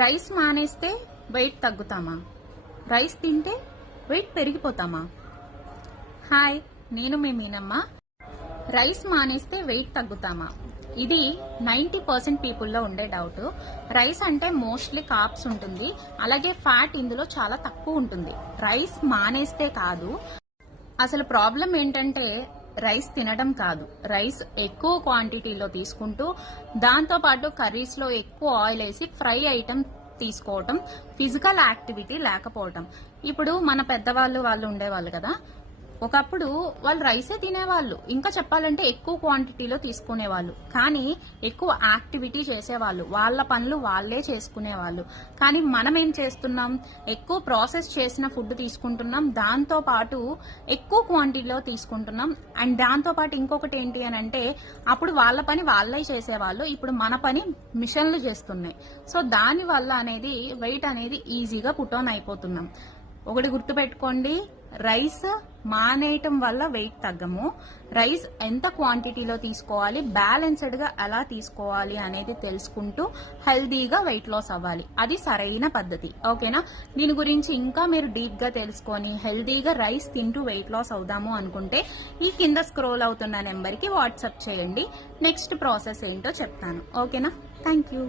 Rice మానేస్తే wait తగ్గుతామా? Rice తింటే wait పెరిగిపోతామా? Hi, నేను మీ మీనమ్మ. రైస్ మానేస్తే వెయిట్ తగ్గుతామా? ఇది 90% పీపుల్లో ఉండే డౌట్. రైస్ అంటే మోస్ట్లీ కార్బ్స్ ఉంటుంది, అలాగే ఫ్యాట్ ఇందులో చాలా తక్కువ ఉంటుంది. రైస్ మానేస్తే కాదు, అసలు ప్రాబ్లం ఏంటంటే రైస్ తినడం కాదు, రైస్ ఎక్కువ క్వాంటిటీలో తీసుకుంటూ దాంతోపాటు కర్రీస్లో ఎక్కువ ఆయిల్ వేసి ఫ్రై ఐటమ్ తీసుకోవటం, ఫిజికల్ యాక్టివిటీ లేకపోవటం. ఇప్పుడు మన పెద్దవాళ్ళు ఉండేవాళ్ళు కదా, ఒకప్పుడు వాళ్ళు రైసే తినేవాళ్ళు, ఇంకా చెప్పాలంటే ఎక్కువ క్వాంటిటీలో తీసుకునేవాళ్ళు, కానీ ఎక్కువ యాక్టివిటీ చేసేవాళ్ళు, వాళ్ళ పనులు వాళ్ళే చేసుకునేవాళ్ళు. కానీ మనం ఏం చేస్తున్నాం, ఎక్కువ ప్రాసెస్ చేసిన ఫుడ్ తీసుకుంటున్నాం, దాంతో పాటు ఎక్కువ క్వాంటిటీలో తీసుకుంటున్నాం. అండ్ దాంతో పాటు ఇంకొకటి ఏంటి అని అంటే, అప్పుడు వాళ్ళ పని వాళ్ళే చేసేవాళ్ళు, ఇప్పుడు మన పని మిషన్లు చేస్తున్నాయి. సో దాని వల్ల అనేది వెయిట్ అనేది ఈజీగా పుట్ ఆన్ అయిపోతున్నాం. ఒకటి గుర్తుపెట్టుకోండి, రైస్ మానేయటం వల్ల వెయిట్ తగ్గము. రైస్ ఎంత క్వాంటిటీలో తీసుకోవాలి, బ్యాలెన్స్డ్ గా ఎలా తీసుకోవాలి అనేది తెలుసుకుంటూ హెల్దీగా వెయిట్ లాస్ అవ్వాలి. అది సరైన పద్ధతి. ఓకేనా? దీని గురించి ఇంకా మీరు డీప్ గా తెలుసుకొని హెల్దీగా రైస్ తింటూ వెయిట్ లాస్ అవుదాము అనుకుంటే ఈ కింద స్క్రోల్ అవుతున్న నెంబర్ కి వాట్సాప్ చేయండి. నెక్స్ట్ ప్రాసెస్ ఏంటో చెప్తాను. ఓకేనా? Thank you.